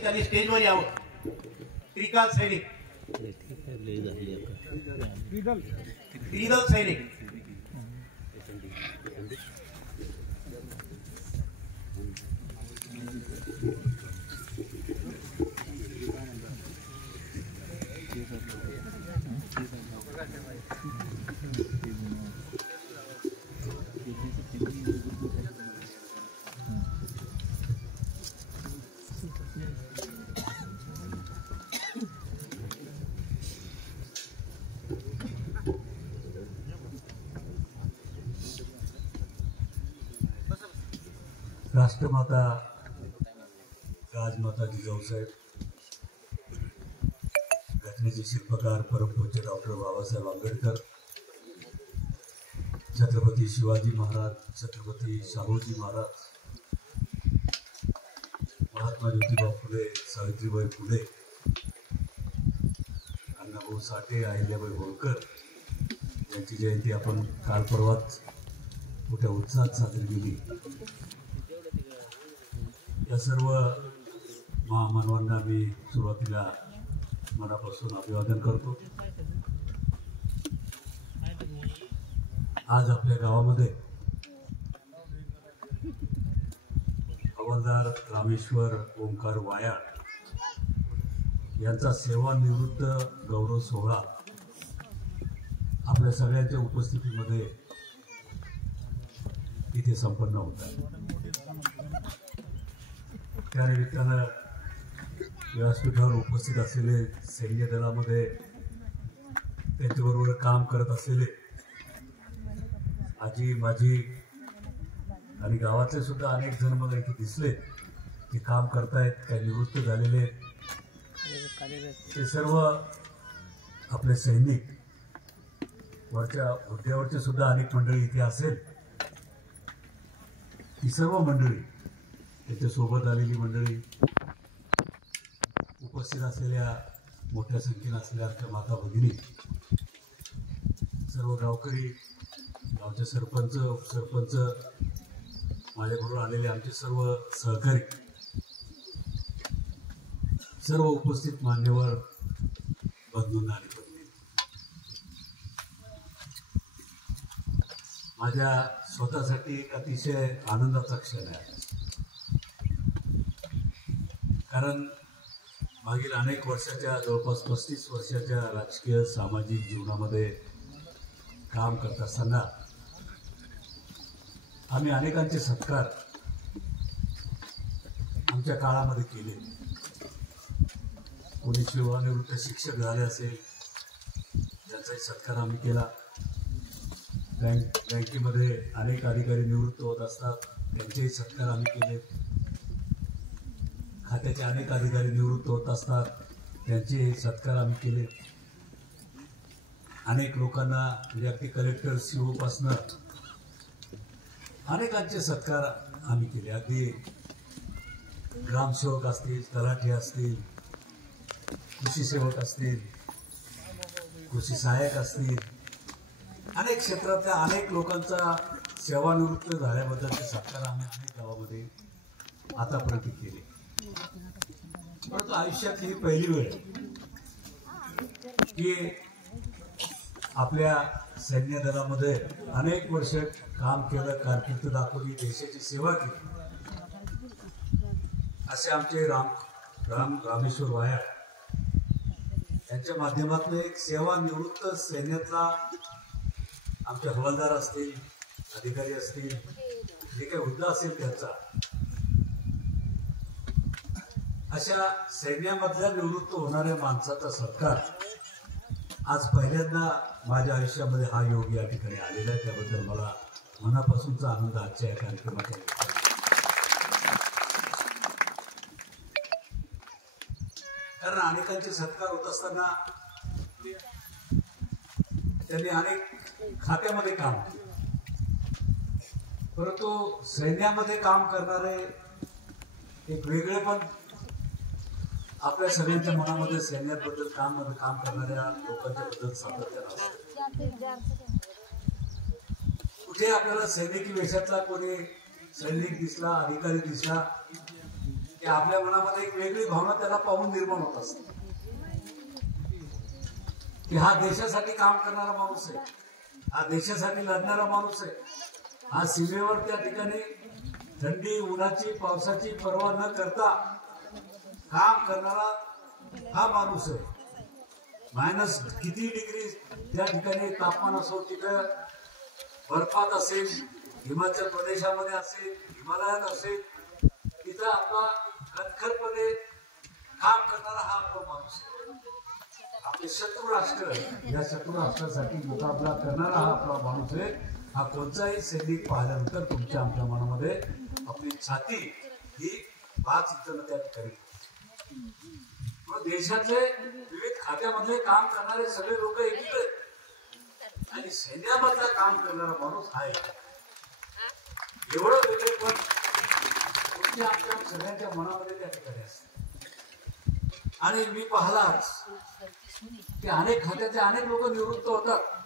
त्यांनी स्टेजवर यावं. त्रिकाल सैनिक, त्रिदल सैनिक, राष्ट्रमाता राजमाता जिजाऊसाहेब, घटनेचे शिल्पकार परमपूज्य डॉक्टर बाबासाहेब आंबेडकर, छत्रपती शिवाजी महाराज, छत्रपती शाहूजी महाराज, महात्मा ज्योतिबा फुले, सावित्रीबाई फुले, अण्णाभाऊ साठे, अहिल्याबाई होळकर यांची जयंती आपण काल परवाच मोठ्या उत्साहात साजरी केली. या सर्व महामानवांना मी सुरुवातीला मनापासून अभिवादन करतो. आज आपल्या गावामध्ये हवालदार रामेश्वर ओंकार वायाळ यांचा सेवानिवृत्त गौरव सोहळा आपल्या सगळ्यांच्या उपस्थितीमध्ये इथे संपन्न होता. त्या निमित्तानं व्यासपीठावर उपस्थित असलेले सैन्य दलामध्ये त्यांच्याबरोबर काम करत असलेले आजी माजी आणि गावातले सुद्धा अनेक जण मला इथे दिसले की काम करतायत, काही निवृत्त झालेले, ते सर्व आपले सैनिक, वरच्या हुद्द्यावरचे सुद्धा अनेक मंडळी इथे असेल. ही सर्व मंडळी, त्याच्यासोबत आलेली मंडळी, उपस्थित असलेल्या मोठ्या संख्येने असलेल्या आमच्या माता भगिनी, सर्व गावकरी, गावचे सरपंच, उपसरपंच, माझ्याबरोबर आलेले आमचे सर्व सहकारी, सर्व उपस्थित मान्यवर बंधूंना आणि भगिनी, माझ्या स्वतःसाठी एक अतिशय आनंदाचा क्षण आहे. कारण मागील अनेक वर्षाच्या, जवळपास 35 वर्षाच्या राजकीय सामाजिक जीवनामध्ये काम करत असताना आम्ही अनेकांचे सत्कार आमच्या काळामध्ये केले. कोणी सेवानिवृत्त शिक्षक झाले असेल त्यांचाही सत्कार आम्ही केला. बँकेमध्ये अनेक अधिकारी निवृत्त होत असतात, त्यांचेही सत्कार आम्ही केले. खात्याचे अनेक अधिकारी निवृत्त होत असतात, त्यांचे सत्कार आम्ही केले. अनेक लोकांना म्हणजे अगदी कलेक्टर, CO पासनं अनेकांचे सत्कार आम्ही केले. अगदी ग्रामसेवक असतील, तलाठी असतील, कृषी सेवक असतील, कृषी सहाय्यक असतील, अनेक क्षेत्रातल्या अनेक लोकांचा सेवानिवृत्त झाल्याबद्दलचे सत्कार आम्ही अनेक गावामध्ये आतापर्यंत केले. परंतु आयुष्यात ही पहिली वेळ की आपल्या सैन्य दलामध्ये अनेक वर्ष काम केलं, कारकीर्द दाखवली, देशाची सेवा केली. असे आमचे रामेश्वर वायाळ यांच्या माध्यमातून एक सेवानिवृत्त सैन्यातला आमचे हवालदार असतील, अधिकारी असतील, जे काही हुद्दा असेल त्यांचा, अशा सैन्यामधल्या निवृत्त होणाऱ्या माणसाचा सत्कार आज पहिल्यांदा माझ्या आयुष्यामध्ये हा योग या ठिकाणी आलेला आहे. त्याबद्दल मला मनापासूनचा आनंद आजच्या या कार्यक्रमाचा. कारण अनेकांचे सत्कार होत असताना त्यांनी अनेक खात्यामध्ये काम केलं, परंतु सैन्यामध्ये काम करणारे एक वेगळे पण आपल्या सगळ्यांच्या मनामध्ये सैन्याबद्दल काम करणाऱ्या लोकांच्या बद्दल सातत्यानं असतं. कुठे आपल्याला सैनिकी वेशातला कोणी सैनिक दिसला, अधिकारी दिसला की आपल्या मनामध्ये एक वेगळी भावना त्याला पाहून निर्माण होत असते की हा देशासाठी काम करणारा माणूस आहे, हा देशासाठी लढणारा माणूस आहे, हा सीमेवर त्या ठिकाणी थंडी उन्हाची पावसाची पर्वा न करता काम करणारा हा माणूस आहे. मायनस किती डिग्री त्या ठिकाणी तापमान असो, तिथं बर्फात असेल, हिमाचल प्रदेशामध्ये असेल, हिमालयात असेल, तिथं आपला कणखरपणे काम करणारा हा आपला माणूस आहे. आपले शत्रू राष्ट्र, या शत्रू राष्ट्रासाठी मुकाबला करणारा हा आपला माणूस आहे. हा कोणताही सैनिक पाहिल्यानंतर तुमच्या आमच्या मनामध्ये आपली छाती ही पाच इंच त्या ठिकाणी. देशाचे विविध खात्यामध्ये काम करणारे सगळे लोक एकत्र आहेत आणि सैन्यामधला काम करणारा माणूस हा एक. एवढं वेगळे पण तुमच्या आमच्या सगळ्यांच्या मनामध्ये त्या ठिकाणी असते. आणि मी पाहलाच की अनेक खात्याचे अनेक लोक निवृत्त होतात